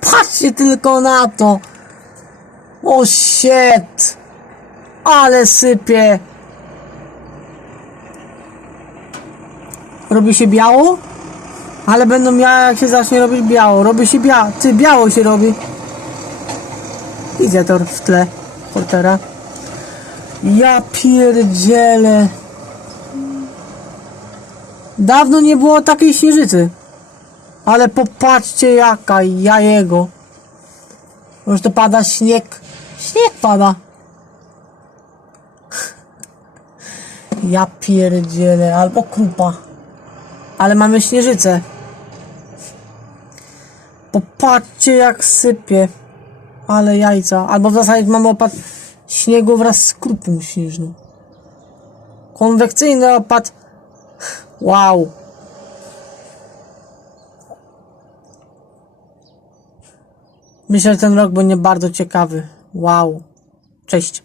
Popatrzcie tylko na to! O shit! Ale sypie! Robi się biało? Ale będą miała jak się zacznie robić biało. Robi się biało. Ty, biało się robi. Idzie to w tle portera. Ja pierdzielę. Dawno nie było takiej śnieżycy. Ale popatrzcie jaka jajego. Może to pada śnieg. Śnieg pada. Ja pierdzielę. Albo krupa. Ale mamy śnieżycę. Popatrzcie jak sypie. Ale jajca. Albo w zasadzie mamy opad śniegu wraz z krupą śnieżną. Konwekcyjny opad. Wow. Myślę, że ten rok będzie bardzo ciekawy. Wow. Cześć.